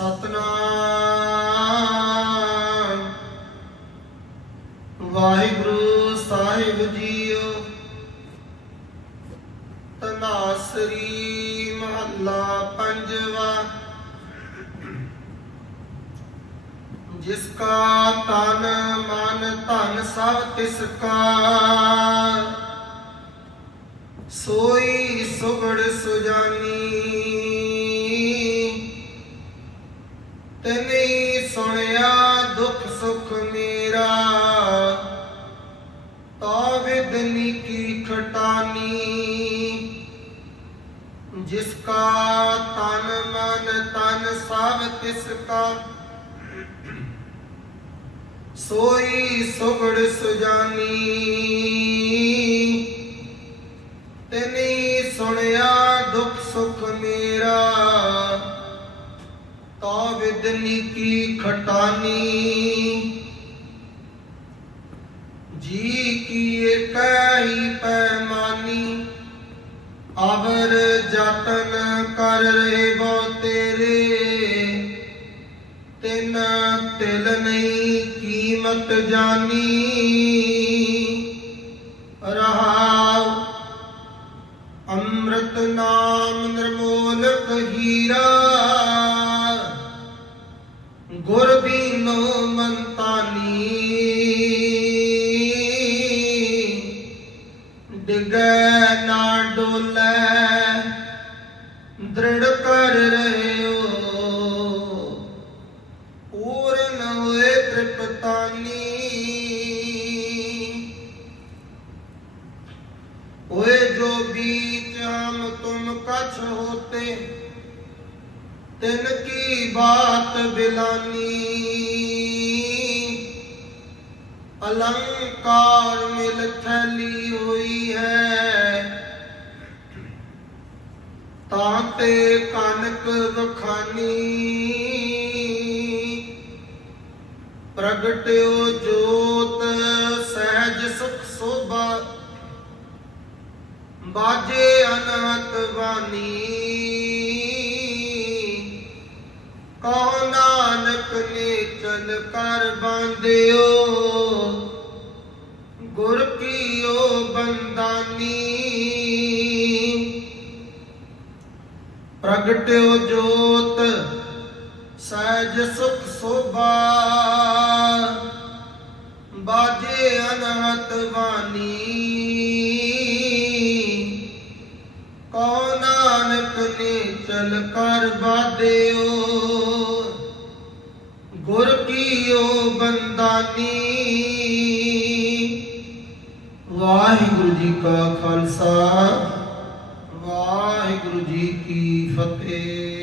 ਸਤਨਾਮ। ਵਾਹਿਗੁਰੂ ਸਾਹਿਬ JIO ਤਨਾਸਰੀ ਮਹੱਲਾ ਪੰਜਵਾ। ਜਿਸ ਕਾ ਤਨ ਮਨ ਧਨ ਸਭ ਤਿਸ ਕਾ, ਸੋਈ ਸੁਗੜ ਸੁਜਾਨੀ। ਤਨੇ ਸੁਣਿਆ ਦੁੱਖ ਸੁਖ ਮੇਰਾ ਤਾ ਵਿਦਨੀ ਕੀ ਖਟਾਨੀ। ਜਿਸ ਕਾ ਤਨ ਮਨ ਤਨ ਸਭ ਤਿਸ ਕਾ, ਸੋਈ ਸੁਗੜ ਸੁਜਾਨੀ। ਤੈਨੇ ਸੁਣਿਆ ਦੁੱਖ ਸੁਖ ਮੇਰਾ ਤਾ ਕੀ ਖਟਾਨੀ? ਜੀ ਕੀ ਕਹੀ ਪੈਮਾਨੀ ਅਵਰ ਜਤਨ ਕਰ ਰਹੇ ਬੋ ਤੇਰੇ। ਤਿਨ ਤਿਲ ਨਹੀਂ ਕੀਮਤ ਜਾਨੀ, ਰਹਾਉ ਅੰਮ੍ਰਿਤ ਨਾਮ ਨਿਰਮੋਲਕ ਹੀਰਾ। ਗੁਰ ਬੀਨੋ ਮੰਤਾਨੀ। ਡਿਗੈ ਨਾ ਡੋਲੇ, ਦ੍ਰਿੜ ਕਰ ਰਹਿਓ। ਪੂਰਨ ਹੋਏ ਤ੍ਰਿਪਤਾਨੀ। ਓਏ ਜੋ ਬੀਚ ਹਮ ਤੁਮ ਕਛ ਹੋਤੇ ਤਿਨ ਕੀ ਬਾਤ ਬਿਲਾਨੀ ਅਲੰਕਾਰ ਮਿਲ ਥੈਲੀ ਹੋਈ ਹੈ। ਤਾਂ ਤੇ ਕਨਕ ਵਖਾਨੀ। ਪ੍ਰਗਟਿਓ ਜੋਤ ਸਹਿਜ ਸੁਖ ਸੋਭਾ। ਬਾਜੇ ਅਨੰਤ ਬਾਣੀ ਨੇ ਚਲ ਕਰ ਬਾਂਧਿਓ, ਗੁਰ ਕੀਓ ਬੰਦਾਨੀ। ਪ੍ਰਗਟਿਓ ਜੋਤ, ਸਹਿਜ ਸੁਖ ਸੋਭਾ। ਬਾਜੇ ਅਨਹਤ ਬਾਣੀ ਕਉ ਨਾਨਕ ਨੇ ਚਲ ਕਰ ਬਾਦਿਓ ਕੀਓ ਬੰਦਾਨੀ। ਵਾਹਿਗੁਰੂ ਜੀ ਕਾ ਖਾਲਸਾ ਵਾਹਿਗੁਰੂ ਜੀ ਕੀ ਫਤਿਹ।